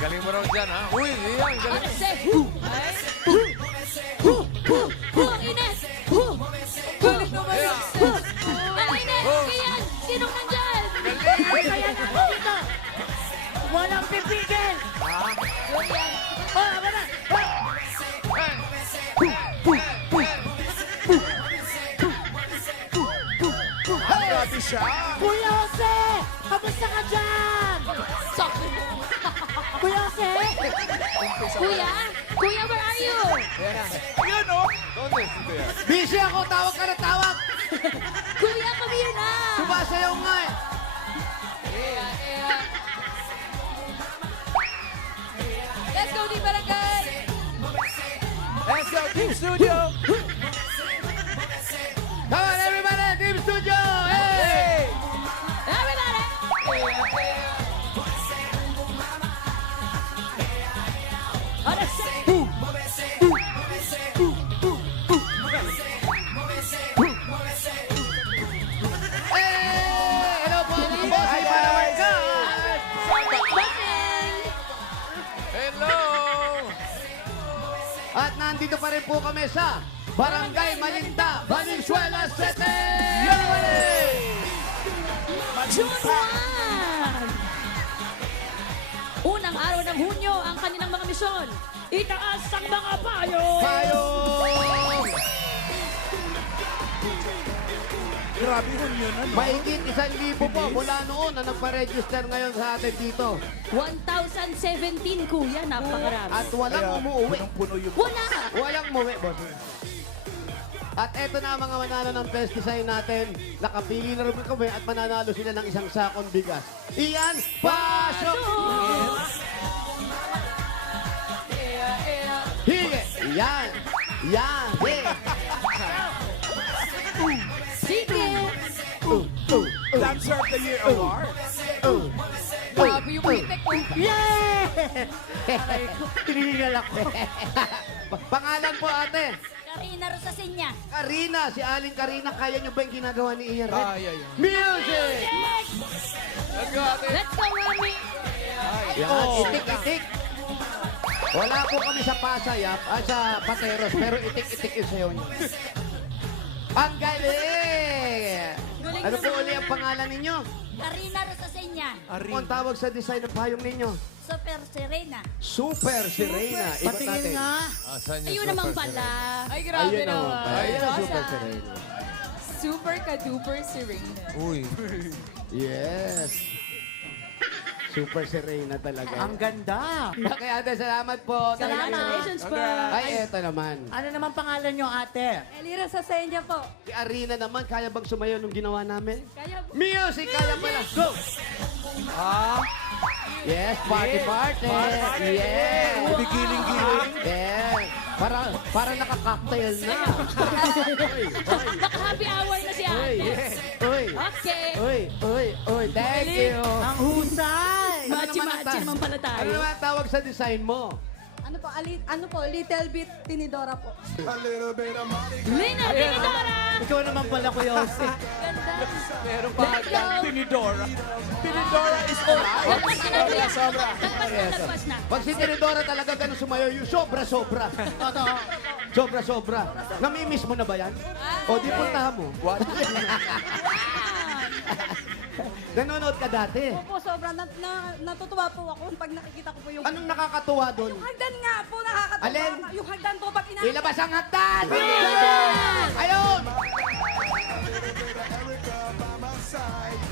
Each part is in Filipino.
Galing mo raw dyan, ha? Uy, Ian, galing. Ano say? Ines! Galing naman Yeah. yung sis. Ines! Ian! Sinong nandyan? Kaya natin dito. Walang pipigil. Ian! Oh, ako na. Grabe siya. Kuya Jose! Kamusta ka dyan? Sakit! Kuya Jose! Kuya? Kuya, where are you? Yan, oh. Donde si Kuya? Busy ako, tawag ka na tawag. Kuya, come here na! Sumasayaw nga eh. Let's go, Team Barangay! Let's go, Team Studio. Come on, everybody, Team Studio! Hey! Everybody! Ano say? Hey! Hello po, mga boss. Hi, Palawargan! Bossing! Hello. At nandito pa rin po kami sa Barangay Malinta, Valenzuela City! June 1! Unang araw ng Hunyo ang kanilang mga misyon. Itaas ang mga payo! Payong! Grabe yun yun, ano? Mahigit 1,000 po mula noon na nagpa-register ngayon sa atin dito. 1,017, kuya. Napakarami. At walang umuwi. Punong-puno yung... Wala! Walang umuwi, boss. At eto na ang mga manalo ng best design natin. Nakapili na rin kami at mananalo sila ng isang sakong bigas. Iyan, pasok! Hige! Yan! Yan! Hige! Sige! Dancer of the Year Award. Grabe yung effect ko. Yeah! Tinigal ako. Pangalan po ate. Karina Rosasenya. Karina, si Aling Karina, kaya niyo ba yung ginagawa ni Ian Red? Ay. Music! Let's go, ate. Let's go, Mami! Yan, itik-itik. Wala po kami sa Pasayap, sa Pateros, pero itik-itik yung sayo niyo. Ang galing! Ano po uli ang pangalan ninyo? Karina Rosasenya. Ano ang tawag sa design ng payong ninyo? Super Serena. Super Serena. Ikot Patingin natin. nga. Asan yung Ayun naman pala. Ay, grabe Ayun naman naman. pala. Ayun ang Rosa. Super Serena. Super ka-duper Serena. Uy. Yes. Super Serena talaga. Ang ganda. Okay, ate, salamat po. Congratulations po. Ay, eto naman. Ano naman pangalan nyo, ate? Elira Sasenya po. Si Arina naman, kaya bang sumayaw nung ginawa namin? Kaya po. Music, kaya pala. Go! Yes, party. Yes. Giling-giling. Yes. Para naka-cocktail na. Naka-happy hour na si Uy, ate. uy, Okay. uy. Thank you. Ang husay! Machi-machi naman pala Ano tayo. naman ang tawag sa design mo? Ano po, little bit tinidora po. Lina Tinidora! Ikaw naman pala, Kuya Jose. Ganda. Meron pa Let's go. Tinidora. Tinidora is alive. Lagpas ka na, kuya. Lagpas na. Pag si Tinidora talaga ganun sumayaw, yung sobra-sobra. Totoo. Sobra-sobra. Namimiss mo na ba yan? O di puntahan mo. What? Nanonood ka dati. Opo, sobrang natutuwa po ako pag nakikita ko po yung... Anong nakakatuwa doon? Yung hagdan nga po, nakakatuwa. Alin? Yung hagdan po, pag ina... Ilabas ang hagdan! Ayun!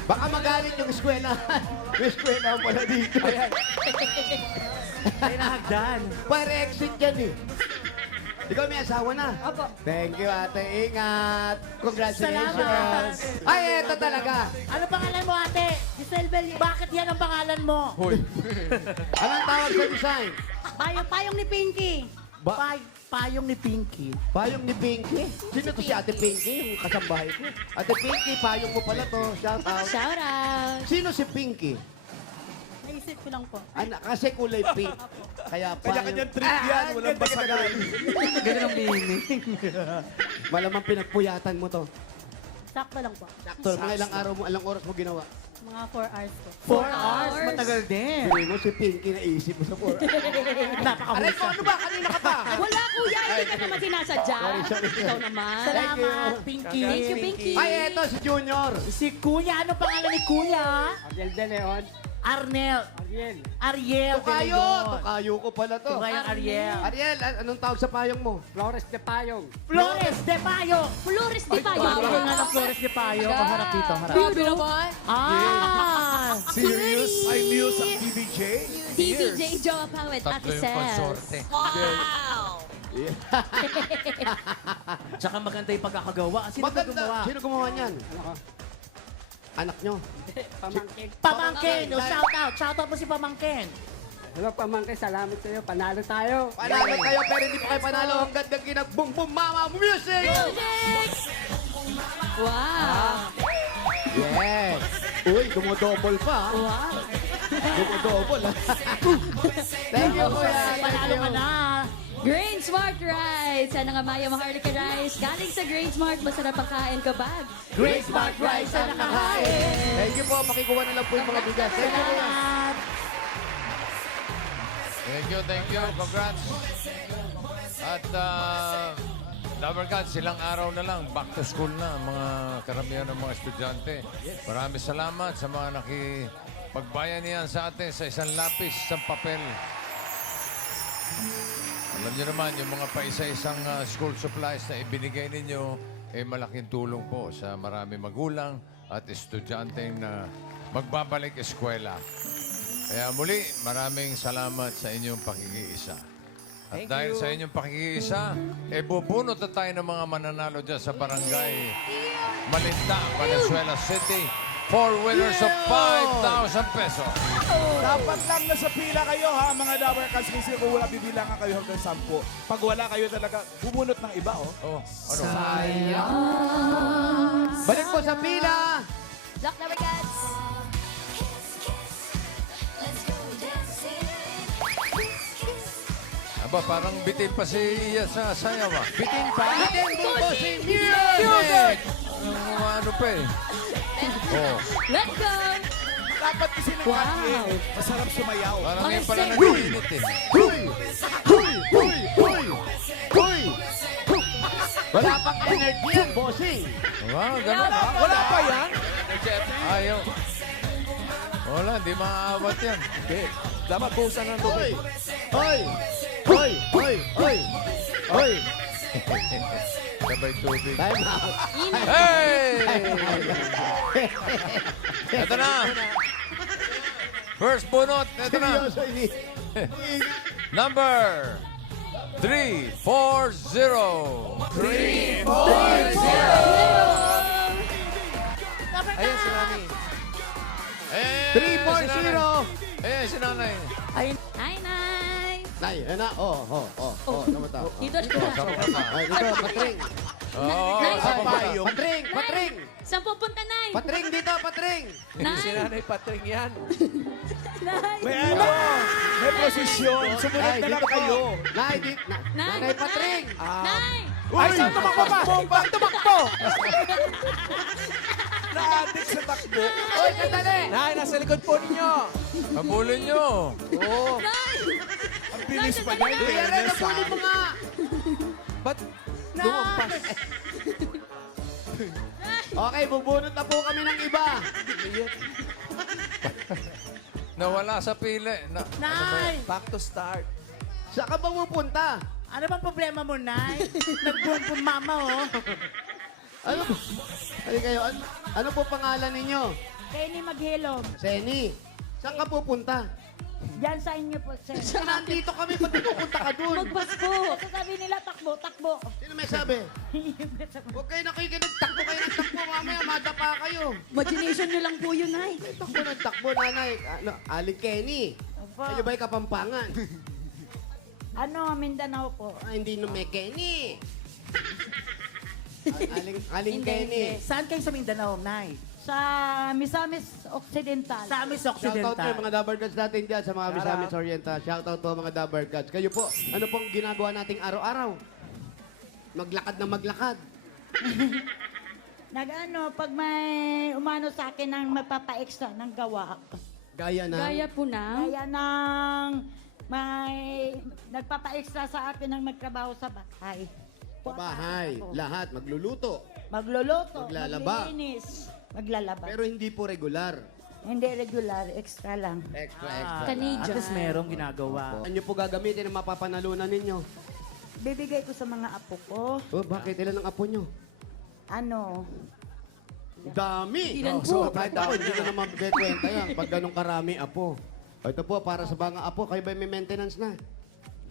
Baka magalit yung eskwela. Yung eskwela pala dito. Ay, nahagdan. Para exit yan eh. Ikaw may asawa na. Opo. Thank you, ate. Ingat. Congratulations. Salamat. Ay, eto talaga. Ano pangalan mo, ate? Giselle Belli. Bakit yan ang pangalan mo? Hoy. Anong tawag sa design? Payong ni Pinky. Payong ni Pinky. Payong ni Pinky. Sino to si Ate Pinky? Yung kasambahay ko. Ate Pinky, payong mo pala to. Shout out. Shout out. Sino si Pinky? Naisip ko lang po. Kasi kulay pink. Kaya payong... Kanya-kanyang trip yan. Walang basagan. Ganun ang meaning. Malamang pinagpuyatan mo to. Sakto lang po. Sakto. Mga ilang araw mo, ilang oras mo ginawa. Mga 4 hours po. 4 hours. Matagal din. Hindi mo si Pinky naisip mo sa 4 hours. Aray Napakahusay. ko, ano ba? Kanina ka pa. Wala kuya, hindi ka naman sinasadya. Sorry. Ikaw naman. Salamat, Pinky. Thank you, Pinky. Ay, eto si Junior. Si Kuya, ano pangalan ni Kuya? Ariel De Leon. Arnel. Ariel. Ariel. Tukayo. De Leon. Tukayo ko pala to. Tukayang Ariel. Ariel, anong tawag sa payong mo? Flores de Payong. Flores de Mayo. Flores de Payo. Bawal nga ng Flores de Payo. Oh, harap dito, harap. Grabe naman. Ah! Serious? I muse ang BBJ? TVJ Joe Pawet, Ate Sel. Tsaka maganda yung pagkakagawa. Sino ba Maganda. gumawa? Sino gumawa niyan? Anak nyo. Pamangkin. Pamangkin. Oh, shout out. Shout out mo si Pamangkin. Hello, pamangkin. Salamat sa iyo. Panalo tayo. Panalo kayo pero hindi pa kayo panalo. Ang ganda ginag-boom boom mama music! Wow. Yes! Uy, dumodouble pa. Wow. Dumodouble. Thank you, kuya. Thank Panalo you. ka na. Grain Smart Rice. Sana nga Maya Maharlika Rice. Galing sa Grain Smart, masarap ang kain ka bag. Grain Smart Rice ang nakakain. Thank you po. Makikuha na lang po yung mga bigas. Thank you, kuya. Salamat. Thank you. Congrats. At Lover Gods, silang araw na lang, back to school na ang mga karamihan ng mga estudyante. Maraming salamat sa mga nakipagbayanihan sa atin sa isang lapis, isang papel. Alam niyo naman, yung mga paisa-isang school supplies na ibinigay ninyo, malaking tulong po sa maraming magulang at estudyanteng na magbabalik eskwela. Kaya muli, maraming salamat sa inyong pakikiisa. At dahil sa inyong pakikiisa, bubunot na tayo ng mga mananalo dyan sa barangay Malinta, Valenzuela City. 4 winners of 5,000 pesos. Dapat lang nasa pila kayo ha, mga Dabber Cats. Kasi kung wala, bibilangan kayo hanggang 10. Pag wala kayo talaga, bumunot ng iba, oh. Oh, ano? Balik po sa pila. Lock Lover Cats. Aba, parang bitin pa si Iya sa sayaw ah. Bitin pa. Bitin po si music. Ano pa eh. Oh, Let's go! Dapat kasi ng Wow. masarap sumayaw. parang Okay, ngayon pala sir. nag-iinit eh. Huy! Huy! Huy! Huy! Huy! Wala pang energy yan, bossing. Wow, ganun. Wala pa yan? Ayaw. Wala, hindi maaawat yan. Hindi. Dapat buhusan ng tubig. Hoy! Hoy! Hoy! Hoy! Hoy! Sabay tubig. Time out. Hey! Ito na. First bunot. Ito na. Seryoso, hindi. Number 340. 340. Ayun, si Nani. 340. Si nanay. Hi, Nay! Nay, yan na. Namata. Dito Oh, na. sama ka pa. Ay, dito, patring. Oo, Nay, sama pa. Payong. Patring, patring. Saan pupunta, Nay? Patring dito, patring. Si Nay! Nanay Patring yan. Nay! May ano, may prosesyon. Sumunod Ay, na lang dito po. kayo. Nay, Nanay Patring. Nay! Ay, saan tumakbo pa? Bakit tumakbo? Na-addict sa takbo. Oy, sandali. Nay, nasa likod po ninyo. Habulin nyo. Oo. Nay! Ang bilis pa niya. in Kuya Ren, fairness, napulin mo ha? nga. Ba't lumampas? Okay, bubunot na po kami ng iba. Nawala sa pili. Nay! Back to start. Saan ka ba pupunta? Ano bang problema mo, Nay? Nag-boom mama, oh. Ano? Ay kayo, ano po pangalan ninyo? Kenny Maghilom. Seni. Saan ka pupunta? Diyan sa inyo po, sir. Nandito kami, ba't pupunta ka dun? Magpas po! Sasabi nila, takbo, takbo. Sino may sabi? Huwag kayo nakikinig, takbo kayo ng takbo, mamaya madapa kayo. Imagination nyo lang po yun, Nay. Takbo ng takbo, nanay. Ano, Aling Kenny. Opo. Kayo ba'y Kapampangan? Ano, Mindanao po. Ah, hindi no may Kenny. Aling Kenny. Saan kayo sa Mindanao, Nay? Sa Misamis Occidental. Sa Amis Shoutout po Occidental. mga Dabber Gods natin dyan sa mga Misamis Oriental. Shoutout po mga Dabber Gods. Kayo po, ano pong ginagawa nating araw-araw? Maglakad na maglakad. pag may umano sa akin ng magpapa-extra ng gawa. Gaya na. Gaya po na. Kaya ng may nagpapa-extra sa akin ng magtrabaho sa bahay. Pabahay. Ako. Lahat. Magluluto. Magluluto, Maglalaba. maglilinis, maglalaba. Pero hindi po regular. Hindi regular, extra lang. Extra. At Canadian. least merong ginagawa. Ano po gagamitin ang mapapanalunan ninyo? Bibigay ko sa mga apo ko, Oh, bakit? Ilan ang apo nyo? ano, Dami! Ilan So, po? kahit ako, hindi ko naman bigay kwenta yan. Pag ganun karami apo. Ito po, para sa mga apo, kayo ba may maintenance na?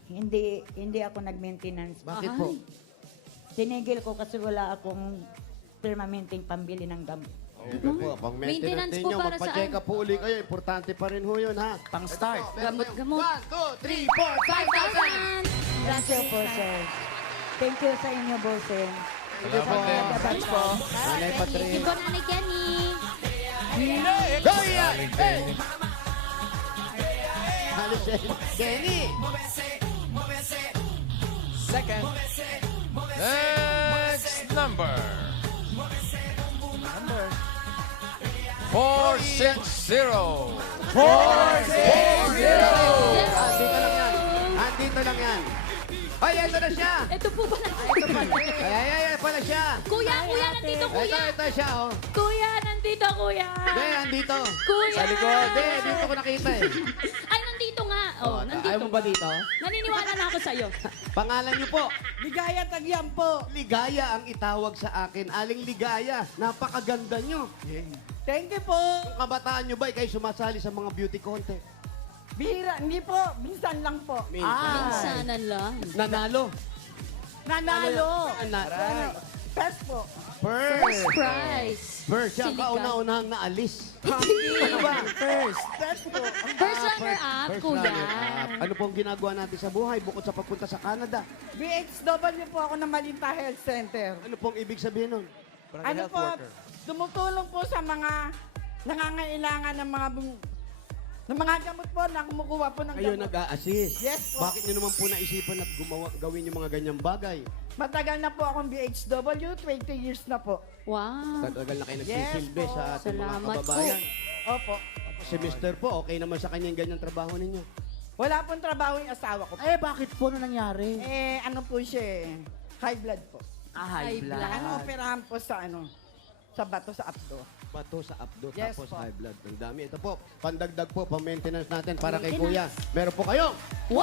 hindi ako nag-maintenance. Bakit po? Tinigil ko kasi wala akong permanenteng pambili ng gamot. Ito po, pang maintenance Maintenance po ninyo, para magpa-check saan? up po uli kayo. Importante pa rin ho yun, ha? Pang-start. Gamot-gamot. 1, 2, 3, 4, 5,000! 5,000! Thank you po, sir. Thank you sa inyo, bossing. Salamat din. Thanks po. Nanay Patrick. Ito, Nanay Kenny. Go yan! Hey! Halos Kenny! Next number. 460. Andito lang yan. Ay, ito na siya! Ito po ba na? Ay, pala siya! Kuya, nandito, kuya. Ito siya, oh. Kuya, nandito, kuya. Hindi, andito. Kuya. Sa likod. Hindi, dito ko nakita eh. Ay, nandito nga. Oh, nandito. Ayaw mo ba dito? Naniniwala na ako sa'yo. Pangalan niyo po. Ligaya Tagyan po. Ligaya ang itawag sa akin. Aling Ligaya. Napakaganda niyo. Thank you po. Kung kabataan niyo ba, kayo sumasali sa mga beauty contest? Bihira, hindi po. Minsan lang po. Minsanan lang. Nanalo. Nanalo. First po. First. Surprise. First siya, Siligan. kauna-unahang naalis. Ano ba? First po. First runner-up, First kuya. runner-up. Ano pong ginagawa natin sa buhay bukod sa pagpunta sa Canada? BHW po ako ng Malinta Health Center. Ano pong ibig sabihin nun? Ano po, tumutulong po sa mga nangangailangan ng mga gamot po na kumukuha po ng Kayo gamot. nag-a-assist. Yes po. Bakit niyo naman po naisipan at gawin yung mga ganyang bagay? Matagal na po akong BHW, 20 years na po. Wow. Tagal na kayo nagsisilbi Yes po. sa ating mga Salamat kababayan. Opo. Si Mr. po, okay naman sa kanya yung ganyang trabaho ninyo. Wala pong trabaho yung asawa ko po. bakit po na nangyari? Ano po siya eh, high blood po. High blood. Operahan po sa bato sa abdo. Bato sa abdo, Yes tapos po. high blood. Ang dami. Ito po, pandagdag po, pang-maintenance natin para kay Kuya. Meron po kayo. 1, 2,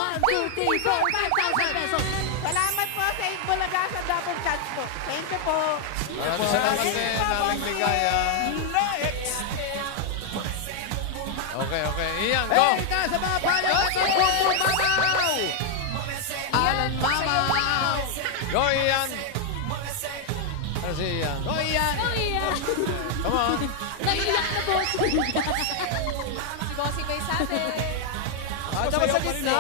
3, 4, 5,000 pesos. Salamat po sa Itbulaga sa Double Catch po. Thank you po. Maraming salamat din, Aling Ligaya. Okay. Iyan, go! Hey, ika sa mga payo at ang Bum Mamaw! Alan Mamaw! Go, Iyan! Ano si Iyan? O yan! Oh, yeah. Come on! Naiyak na boss. Si Bossing may sabi. Dapat sa gitna.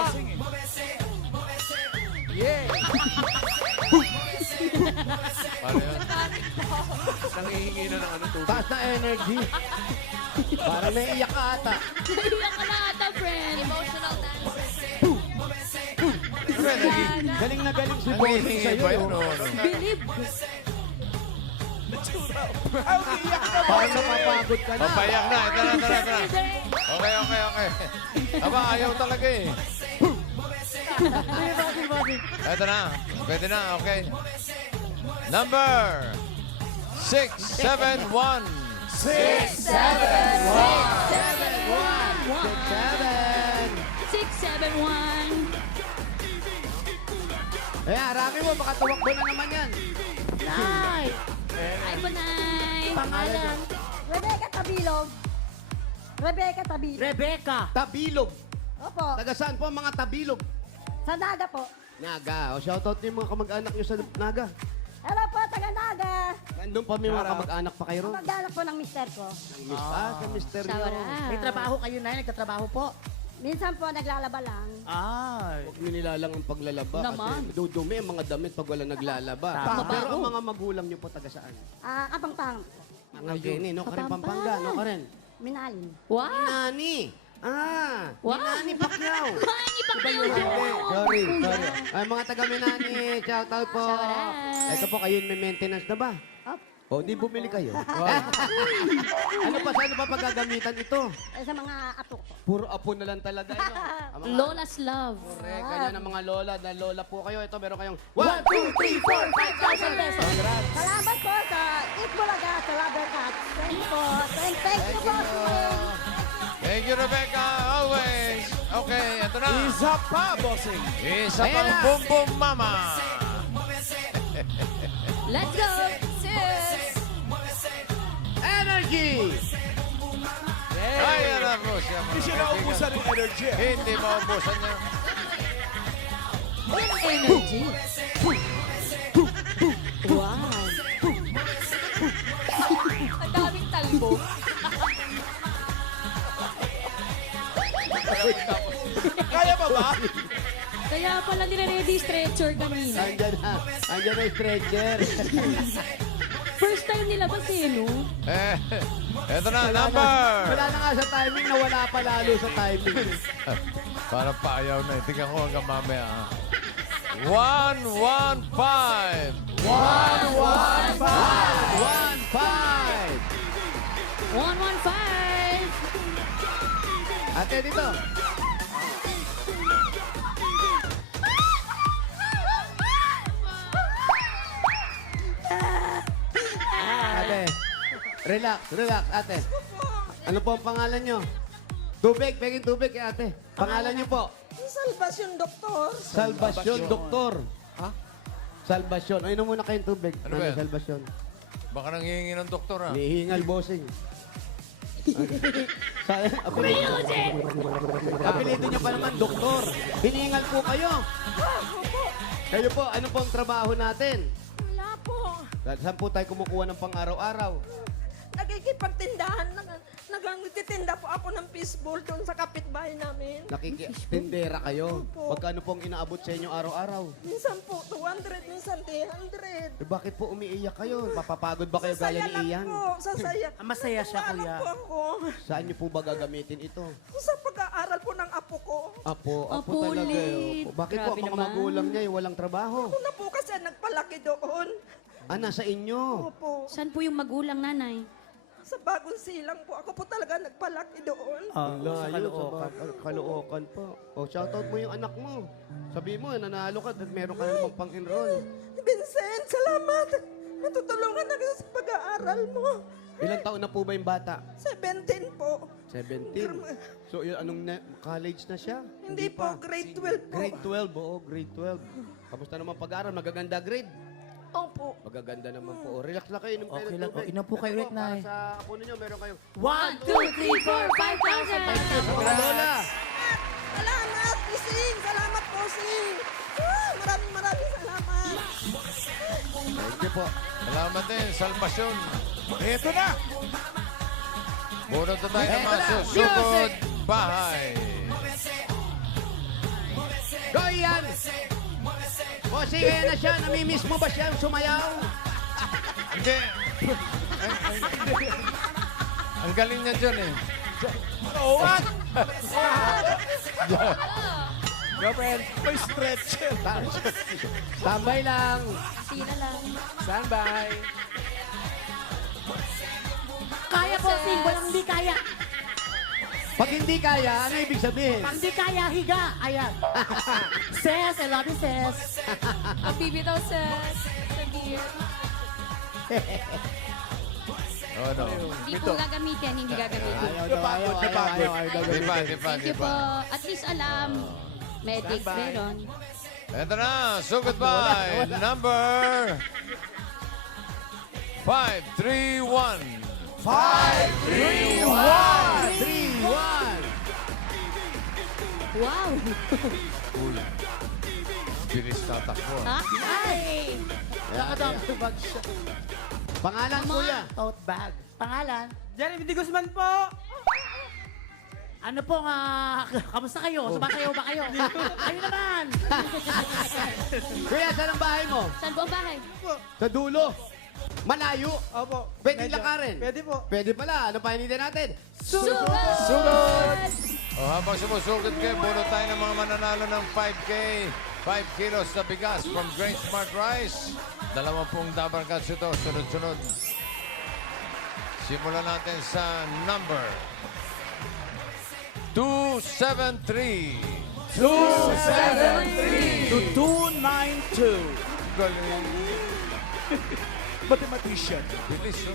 Paano yun? Taas na energy. Parang naiiyak ka ata. Naiyak ka na ata, friend. Emotional dance. Galing na galing si Ang Bossing hihingi sa'yo. ba yun? no? Believe. Parang napapagod ka na. Papayak na. Tara. Okay. Aba, ayaw talaga eh. Ito na. Pwede na, okay. Number 671. 671. Eh, harami mo, baka tumakbo na naman yan. Nay. Ay, panay. Pangalan. Rebecca Tabilog. Rebecca Tabilog. Rebecca. Tabilog. Opo. Taga saan po ang mga tabilog? Sa Naga po. Naga. O, shoutout niyo yung mga kamag-anak niyo sa Naga. Hello po, taga Naga. Nandun pa may mga kamag-anak pa kayo ron. Magdalak po ng mister ko. Sa misteryo. Shout out. May trabaho kayo na, nagtatrabaho po. Minsan po, naglalaba lang. Huwag nyo nilalang ang paglalaba Naman. kasi dudumi ang mga damit pag wala naglalaba. Tama. Pero ang mga magulang nyo po taga saan? Kapangpang. Mga Jenny, no ka rin Pampanga, no ka rin? Minalin. Wow. Nani! Wow. Minani Pacquiao! Ay, pa kayo Sorry. Ay, mga taga Minani, shout out po. Shout out. Ito po, kayo may maintenance na ba? O, di bumili kayo. Ano pa, saan pa pagagamitan ito? Sa mga apo ko. Puro apo na lang talaga. Ano? Ang mga- Lola's Love. Correct. Ganyan ang mga lola. Na lola po kayo. Ito, meron kayong 1, 2, 3, 4, 5,000 pesos. Congrats. Salamat po sa Eat Bulaga sa Rubber Cat. Thank you po. Thank you po. Thank you, Rebecca. Always. Okay, ito na. Isa pa, bossing. Isa Ayan pang na. Boom Boom Mama. Let's go! Sis! Energy! Ay, alam mo siya. mga Hindi siya kaibigan. naubusan ng energy. Hindi maubusan niya. Energy. Wow. Ang daming talbo. Kaya pa ba? Kaya pala nire-ready stretcher kanina. Andyan na. Andyan na yung stretcher. First time nila ba no? Ito na, number. Wala na nga sa timing. Nawala pa lalo sa timing. Parang paayaw na. Tingnan ko hanggang mamaya. 115. 1, 5! 115. Ate, dito. Ate, relax, relax, ate. Ano po ang pangalan nyo? Tubig, peging tubig kay ate. Pangalan nyo po? Salvasyon, doktor. Salvasyon, doktor. Ha? Salvasyon. Ay, muna kayong tubig. Ano ba yan? Salvasyon. Baka nang hihingi ng doktor, ha? Nihingal bossing. Apelido niya pa naman, doktor. Hinihingal po kayo. Kayo po, ano po ang trabaho natin? Wala po. Saan po tayo kumukuha ng pang-araw-araw? Nagkikipagtindahan. Nagtitinda po ako ng fishbowl doon sa kapitbahay namin. Nakikitindera kayo. Pagkano pong inaabot sa inyo araw-araw? Minsan po 200, minsan 300. Eh, bakit po umiiyak kayo? Mapapagod ba kayo gaya ni Ian? Po, sasaya. Masaya siya, Ano kuya. po ako? Saan niyo po ba gagamitin ito? Sa pag-aaral po ng apo ko. Apo Apo talaga. ulit. Opo. Bakit po Grabe ang mga naman. magulang niya walang trabaho? Ako na po kasi nagpalaki doon. Nasa inyo. Opo. Saan po yung magulang nanay? Sa bagong silang po. Ako po talaga nagpalaki doon. Ang layo sa Caloocan pa. O, shoutout mo yung anak mo. Sabi mo, nanalo ka at meron ka namang pang-enroll. Vincent, salamat. Natutulungan na kita sa pag-aaral mo. Ilang taon na po ba yung bata? 17 po. 17. So, yun, college na siya? Hindi po, grade 12 po. Grade 12, oo, grade 12. Kamusta naman pag-aaral? Magaganda grade? Opo. Magaganda naman po. O, relax lang kayo. Inom kayo Okay ng lang. tubig. O, inom po kayo Ito ulit, Nay. Para sa apo ninyo, meron kayong 1, 2, 3, 4, 5,000! mga lola. Salamat, Sing. Salamat po, Sing. Maraming salamat. Thank you po. Salamat din, Salvasyon. Ito na. Bunot na tayo ng Eto mga na, susugod bahay. Go, Ian! O, sige na siya. Namimiss mo ba siya sumayaw? Hindi. Ang galing niya dyan, eh. Oh, what? Girlfriend, May stretcher. Tambay lang. Sina lang. standby. Kaya po, Sing. Walang hindi kaya. Pag hindi kaya, ano ibig sabihin? Pag hindi kaya, higa. Ayan. Sis, I love you, sis. Magbibitaw sis. Sabihin. Oh, no. Hindi po gagamitin, hindi gagamitin. Ayaw daw, ayaw, ayaw, ayaw. Di ba, di ba, Thank di you po. ba? At least alam. Medic, meron. Ito na, sugod bahay. Number 531. 3-1! Wow! Bilis tatakbo. Ha? Ay! Bag siya. Pangalan, kuya? Tote bag. Pangalan? Jeremy de Guzman po. Ano po kamusta kayo? Sumasayaw ba kayo? Kayo naman! Kuya, saan ang bahay mo? Saan po ang bahay? Sa dulo. Malayo. Opo. Pwede lakarin. Pwede po. Pwede pala. Ano pa hinintay natin? Sugod! O habang sumusugod kayo, bunot tayo ng mga mananalo ng 5K. 5 kilos na bigas from Great Smart Rice. 20 Dabar Cats ito, sunod-sunod. Simulan natin sa number 273. 273 to 292. Galing. Mathematician. Bilis, no?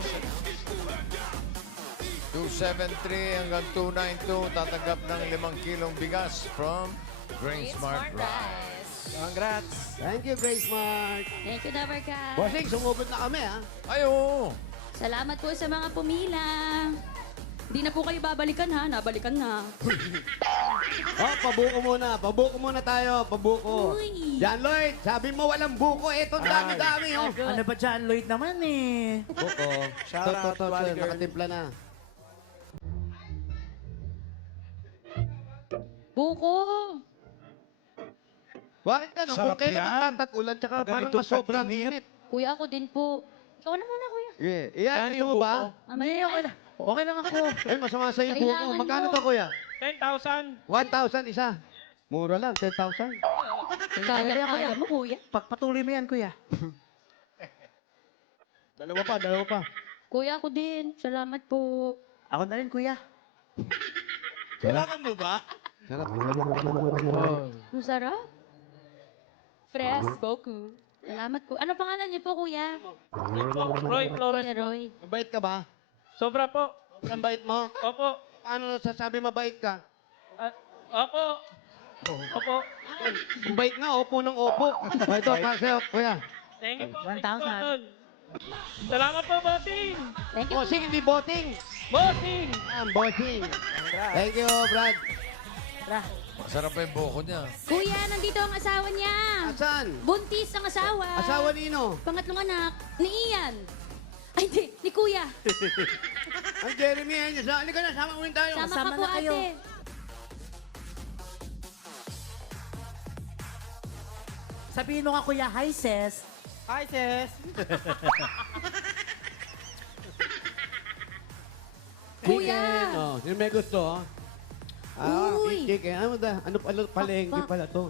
273 hanggang 292. Tatanggap ng 5 kilong bigas from Grain Smart Rice. Congrats. Thank you, Grace Mark. Thank you, Dabber Cats. Bossing, sumugod na kami, ha? Ay, oo. Salamat po sa mga pumila. Hindi na po kayo babalikan ha, nabalikan na. Oh, pabuko muna. Pabuko muna tayo. Pabuko. Uy. Jan Lloyd, sabi mo walang buko. Eto, ang dami-dami, oh. Ano ba dyan, Lloyd naman eh? Buko. Shout out, Wally Girl. Nakatimpla na. Buko! Bakit ano? Sarap Kung kailan yan. tatagulan, tsaka parang Ganito masobrang pag-init. init. Kuya, ako din po. Ikaw na muna, kuya. Yeah. Iyan, gusto mo ba? Mamaya, okay na. Okay lang ako. Eh, masama sa iyo buko. Kailangan Magkano mo. to, kuya? 10,000. 1,000 isa. Mura lang, 10,000. Kaya mo, kuya. Pagpatuloy mo yan, kuya. Dalawa pa. Kuya, ako din. Salamat po. Ako na rin, kuya. Kailangan mo ba? Sarap. Ang sarap. Fresh, Boku. Salamat po. Ano pangalan niyo po, kuya? Roy Flores. Kuya Roy. Mabait ka ba? Sobra po. Ang bait mo? Opo. Ano nasasabi mabait ka? Opo. Opo. Ang bait nga, opo ng opo. Ito, para sa'yo, kuya. Thank you po. 1,000. Salamat po, bossing. Thank you. Bossing, hindi boting. Bossing. Bossing. Thank you, Brad. Masarap pa yung buko niya. Kuya, nandito ang asawa niya. Asan? Buntis ang asawa. Asawa nino? Pangatlong anak, ni Ian. Ay, hindi, ni Kuya. Ang Jeremy, yan. Halika na, sama ulit tayo. Sama ka po, ate. Sabihin mo nga, kuya, hi, sis. Hi, sis. Kuya. Oh, sino may gusto, oh? Uy. Chicken. Ano palengke pala to?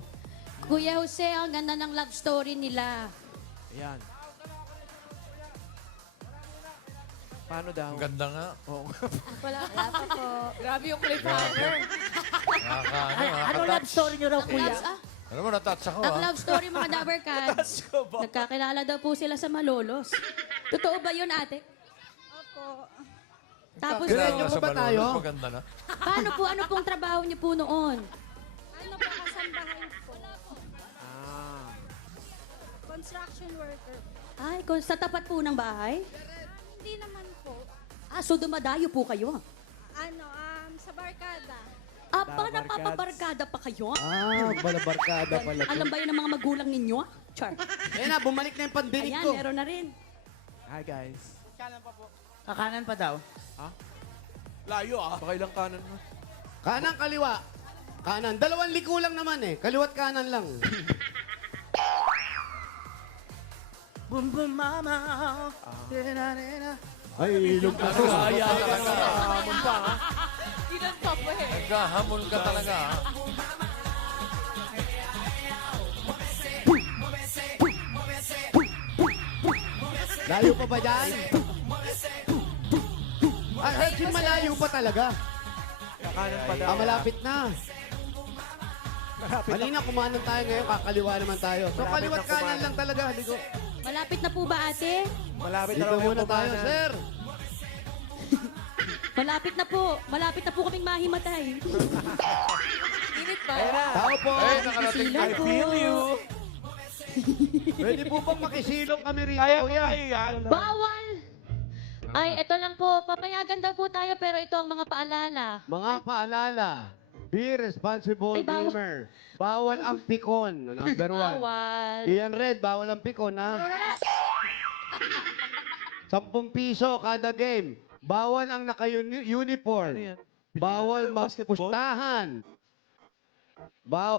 Kuya Jose, ang ganda ng love story nila. Ayan. Paano daw? Ang ganda nga. Wala pa po. Grabe yung cliffhanger. Ano love story niyo raw, kuya? Alam mo, natouch ako, Ang love story mga Dabber Cats. ko ba? Nagkakilala daw po sila sa Malolos. Totoo ba yun, ate? Opo. Tapos, Diretso Sa mo ba Malolos, tayo? maganda na. paano po, ano pong trabaho niyo po noon? Ano po, kasambahay po? Construction worker. Ay, kung sa tapat po ng bahay? Hindi naman po. Ah, so dumadayo po kayo. Ano, sa barkada. Ah, pa napapabarkada pa kayo? Balabarkada pala to. Alam ba yun ng mga magulang ninyo? Char. Ayan na, bumalik na yung pandinig Ayan, ko. meron na rin. Hi, guys. Kakanan pa daw. Layo ah. Baka ilang kanan mo. Kanan, kaliwa. Kanan. Dalawang liko lang naman eh. Kaliwat kanan lang. Boom, boom, mama. Ay, ilog na to. Hamon pa ha. Ginantok mo eh. Nagkahamon ka talaga, ha? Layo pa ba dyan? Actually, malayo pa talaga. Kakanan pa daw. Malapit na. Kanina, kumanan tayo ngayon, kakaliwa naman tayo. So, Malapit kaliwat na kanan kumanan. lang talaga. Ligo. Malapit na po ba, ate? Malapit na Dito raw yung muna tayo, kumanan. sir. Malapit na po. Malapit na po kaming mahimatay. Init pa. Ayan na. Tao po. Ay, nakarating Sila tayo. po. Feel you. Pwede po bang makisilong kami rito? Kaya ko kuya? yan. Bawal! Ay, ito lang po. Papayagan daw po tayo, pero ito ang mga paalala. Mga paalala. Be responsible Ay, bawal. gamer. Bawal ang pikon. Number one. Bawal. Iyan Red, bawal ang pikon, ha? 10 piso kada game. Bawal ang naka-uniform. Ano yan? Bawal Basketball? magpustahan.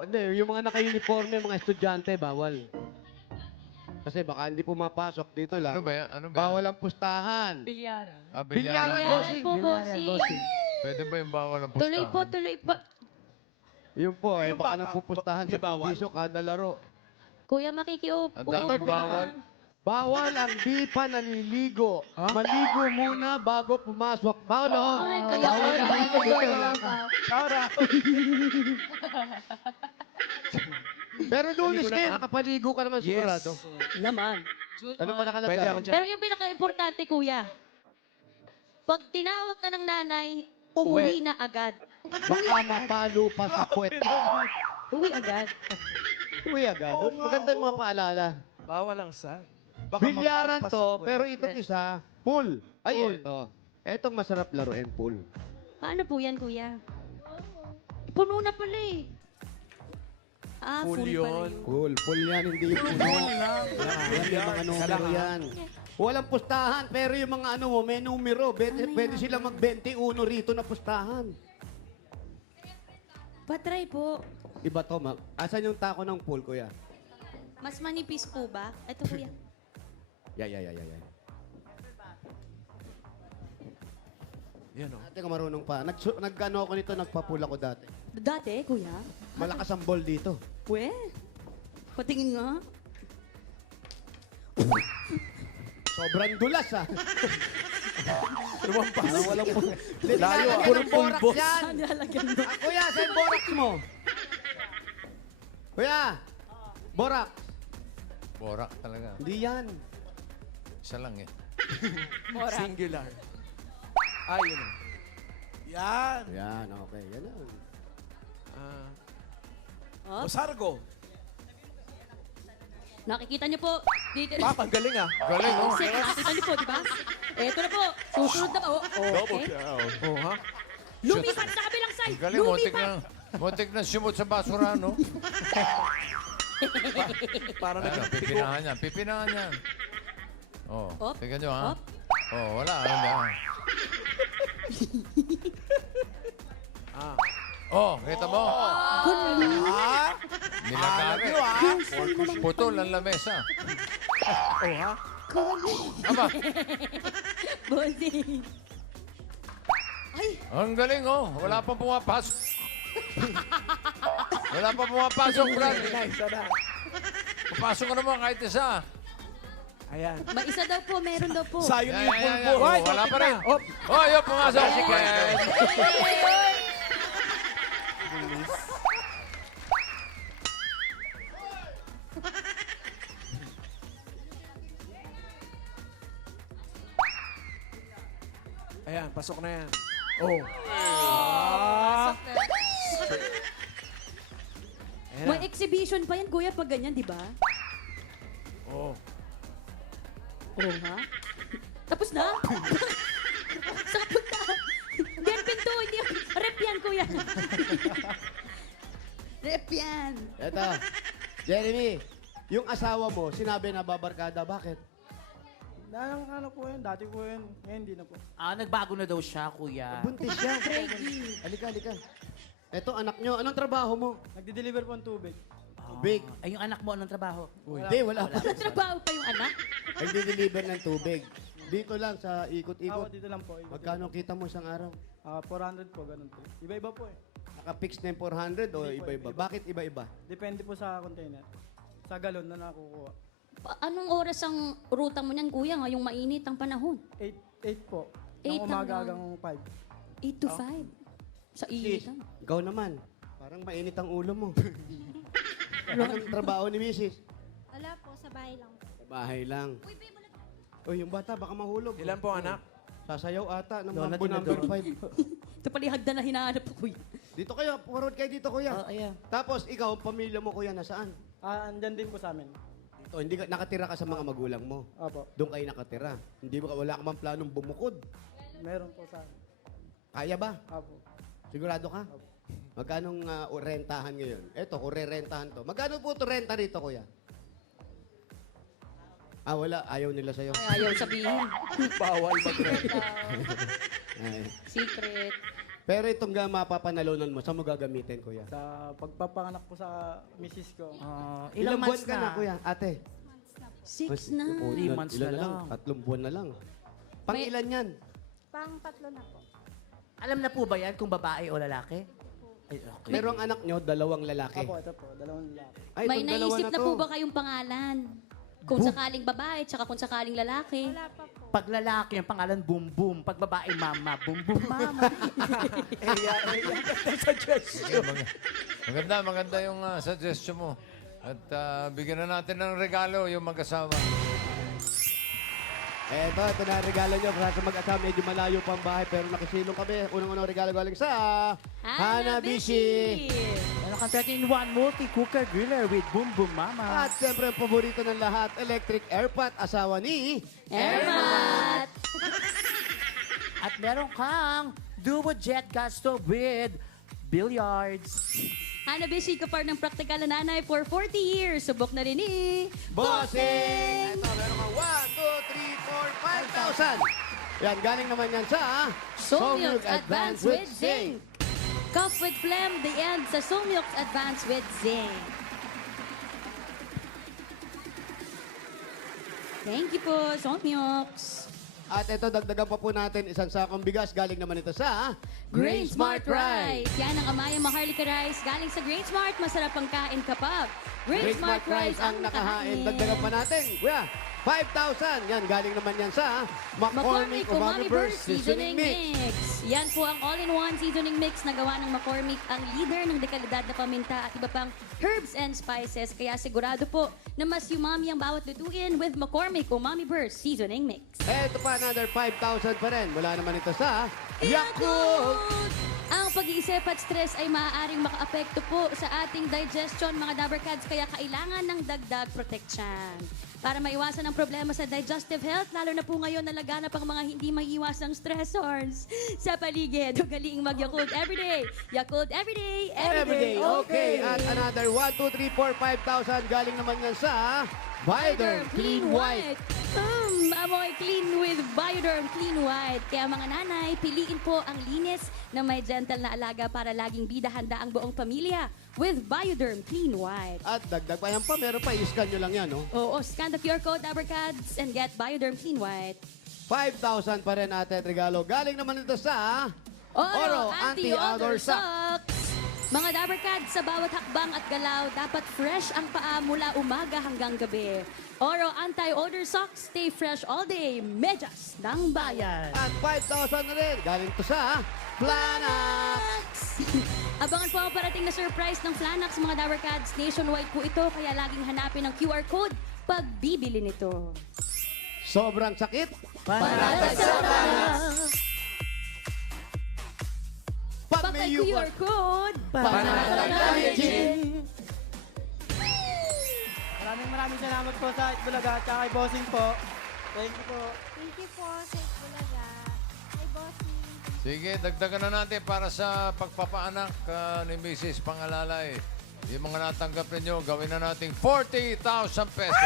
Hindi, yung mga naka-uniforme, mga estudyante, bawal. Kasi baka hindi pumapasok dito lang. Ano ba yan? Ano ba yan? Bawal ang pustahan. Bilyaran. Ah, Bilyaran, bilyaran. bossing. po, bossing. Pwede ba yung bawal ng pustahan? Tuloy po, tuloy po. Yun po, Yung baka baka- napupustahan di sa bawal? piso kada laro. Kuya, makikiupo. Ang dami bawal. Bawal ang di pa naliligo. Maligo muna bago pumasok. Bawal, no? Shout out. Pero Lunes kayo, nakapaligo ka naman sigurado. Naman. Ano pa nakalagay? Pero yung pinaka-importante, kuya, pag tinawag ka ng nanay, umuwi na agad. Baka mapalo pa sa puwet. Uwi agad. Uy, agad. Maganda yung mga paalala. Bawal lang sa. Bilyaran to, pero itong isa, pool. Ay, ito. Etong masarap laruin, pool. Paano po yan, kuya? Puno na pala eh. Ah, full pala yun. Pool yan, hindi yung puno. Yan yung mga numero yan. Walang pustahan, pero yung mga ano mo, may numero. Pwede sila mag-21 rito na pustahan. Patry po. Iba to, asan yung tako ng pool, kuya? Mas manipis po ba? Ito kuya. Yan. Yan o. Dati ka marunong pa. Nag-ano ako nito, nagpa-pool ako dati. Dati, kuya? Malakas ang ball dito. We? Patingin nga. Sobrang dulas, ah. Parang walang po. Layo, ah. Puro Borax pulbos. yan. Nilalagyan mo. Kuya, saan borax mo? Kuya, borax. Borak talaga. Hindi yan. Isa lang eh. Singular. Ay, yun. Yan. Yan, okay. Yan na. Sargo. Nakikita niyo po. Dito. Papa, ang galing ah. Galing, oh. Kasi nakikita niyo po, di ba? Eto na po. Susunod na po. Okay. Oh, ha? Lumipat sa kabilang side. Galing, muntik na simot sa basura, no? Parang Ano, naging pipinahan yan. Oh, Op. tingnan nyo, ha? Op. Oh, wala, hindi, ha? Oh, kita mo? Nilagari. Putol ang lamesa. Oh, ha? Aba, Bonding. ang galing, oh. Wala pa pumapasok. Wala pa pumapasok, Brad. Nice, sana. Papasok ka naman kahit isa. Ayan. May isa daw po, meron daw po. Sayang Yan, yung yan, yan. pulbo. Oh, wala pa rin. Oh, yun, pumasok si Glenn. Ayan, pasok na yan. Oh. Ayan. May exhibition pa yan, kuya, pag ganyan, di ba? Oh. Oo, ha? Tapos na? Saan punta? Hindi yan pinto, hindi yan. Rep yan, kuya. Rep yan. Eto, Jeremy, yung asawa mo, sinabi na babarkada, bakit? Dahil ano po yun, dati po yun. Ngayon hindi na po. Nagbago na daw siya, kuya. Buntis siya. Halika. Eto, anak nyo, anong trabaho mo? Nagdi-deliver po ng tubig. Tubig. Ay, yung anak mo, anong trabaho? Hindi, wala pa. Trabaho pa yung anak. Nagdi-deliver ng tubig. Dito lang sa ikot-ikot. Dito lang po. Magkano kita mo isang araw? 400 po, ganun po. Iba-iba po eh. Naka-fix na yung 400 o iba-iba? Bakit iba-iba? Depende po sa container. Sa galon na nakukuha. Anong oras ang ruta mo niyan, kuya, ngayong mainit ang panahon? 8 po. 8 Ng umaga hanggang- hanggang 5. 8 to 5. Sa init. Sis, ikaw naman. Parang mainit ang ulo mo. Anong trabaho ni Mrs.? Wala po, sa bahay lang po. Sa bahay lang. Uy, yung bata, baka mahulog. Ilan po, anak? Sasayaw ata ng Donut mambo na number donut. 5. Ito pala yung hagdan na hinahanap ko, kuya. Dito kayo, forward kayo dito, kuya. Ayan. Tapos, ikaw, pamilya mo, kuya, nasaan? Andyan din po sa amin. Dito, hindi ka, nakatira ka sa mga magulang mo. Opo. Doon kayo nakatira. Hindi ba, wala ka man planong bumukod. Meron po sa amin. Kaya ba? Opo. Sigurado ka? Magkanong rentahan ngayon? Eto, kung re-rentahan to. Magkano po ito renta rito, kuya? Wala. Ayaw nila sa'yo. Ay, ayaw sabihin. Bawal mag-rent. Ay. Secret. Pero itong mapapanalunan mo, saan mo gagamitin, kuya? Sa pagpapanganak po sa misis ko. Ilang buwan months ka na, kuya? Ate? 6 na. 3 months ilan na lang. 3 buwan na lang. Pang ilan yan? Pang 3 na po. Alam na po ba yan kung babae o lalaki? Ay, okay. Pero ang anak nyo, 2 lalaki. Opo, ito po. 2 lalaki. Ay, May itong dalawa naisip na to. po ba kayong pangalan? Kung sakaling babae, tsaka kung sakaling lalaki. Pag lalaki, ang pangalan Boom Boom. Pag babae, Mama. Boom Boom Mama. Maganda yung suggestion mo. At bigyan na natin ng regalo yung mag-asawa. Ito na ang regalo nyo. Para sa mag-asawa, medyo malayo pa ang bahay, pero nakasilong kami. Unang-unang regalo galing sa Hanabishi. Meron kang 13-in-1 multi-cooker griller with Boom Boom Mama. At siyempre, ang paborito ng lahat, electric airpot, asawa ni Airmat! At meron kang Duo Jet gas stove with billiards. Hanabishi, kapar ng praktikal na nanay for 40 years. Subok na rin ni Bossing! Ito, meron kang 1, 2, 3, 4, 5,000. Yan, galing naman yan sa Soulmilk Advanced with Zinc. Cough with phlegm, the end sa Soulmilk Advanced with Zinc. Thank you po, Soulmilks. At ito, dagdagan pa po natin isang sakong bigas. Galing naman ito sa Grain Smart Rice. Yan ang Amaya Maharlika Rice. Galing sa Grain Smart, masarap ang kain kapag Grain Smart Rice ang nakahain. Dagdagan pa natin. Kuya, 5,000. Yan, galing naman yan sa McCormick Umami Burst Seasoning Mix. Yan po ang all-in-one seasoning mix na gawa ng McCormick, ang leader ng dekalidad na paminta at iba pang herbs and spices. Kaya sigurado po na mas umami ang bawat lutuin with McCormick Umami Burst Seasoning Mix. Ito pa, another 5,000 pa rin. Mula naman ito sa Yakult. Ang pag-iisip at stress ay maaaring makaapekto po sa ating digestion, mga Dabbercads, kaya kailangan ng dagdag protection. Para maiwasan ang problema sa digestive health, lalo na po ngayon na laganap ang mga hindi maiiwasang stressors sa paligid. Galing mag-Yakult everyday. Yakult everyday, Everyday, okay. At another 1, 2, 3, 4, 5,000. Galing naman yan sa Bioderm Clean White. Amoy clean with Bioderm Clean White. Kaya mga nanay, piliin po ang linis na may gentle na alaga para laging bida-handa ang buong pamilya with Bioderm Clean White. At dagdag pa yan pa, meron pa, i-scan nyo lang yan, no? Oo, scan the QR code, Dabbercads, and get Bioderm Clean White. 5,000 pa rin natin regalo. Galing naman ito sa Oro Anti-Odor Socks. Mga Dabbercads, sa bawat hakbang at galaw, dapat fresh ang paa mula umaga hanggang gabi. Oro Anti-Odor Socks, stay fresh all day. Medyas ng bayan. At 5,000 na rin. Galing ito sa Planax. Abangan po ang parating na surprise ng Flanax, mga Dabbercads. Nationwide po ito, kaya laging hanapin ang QR code pag bibili nito. Sobrang sakit. Pag Pag may QR code, Panatagin. Maraming salamat po sa Itbulaga at kay Bossing po. Thank you po. Thank you po sa Itbulaga. Hi, bossing. Sige, dagdagan na natin para sa pagpapaanak ni Mrs. Pangalalay. Yung mga natanggap ninyo, gawin na nating 40,000 pesos.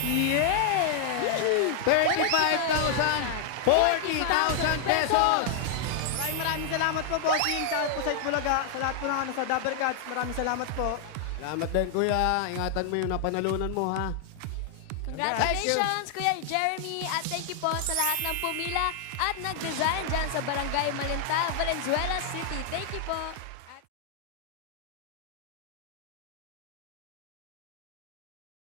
Yeah! 35,000, 40,000 pesos. Maraming salamat po, Bossing. Tsaka po sa Itbulaga. Sa lahat po ng sa Dabbercads. Maraming salamat po. Salamat din, kuya. Ingatan mo yung napanalunan mo, ha? Congratulations, Kuya Jeremy. At thank you po sa lahat ng pumila at nag-design dyan sa Barangay Malinta, Valenzuela City. Thank you po.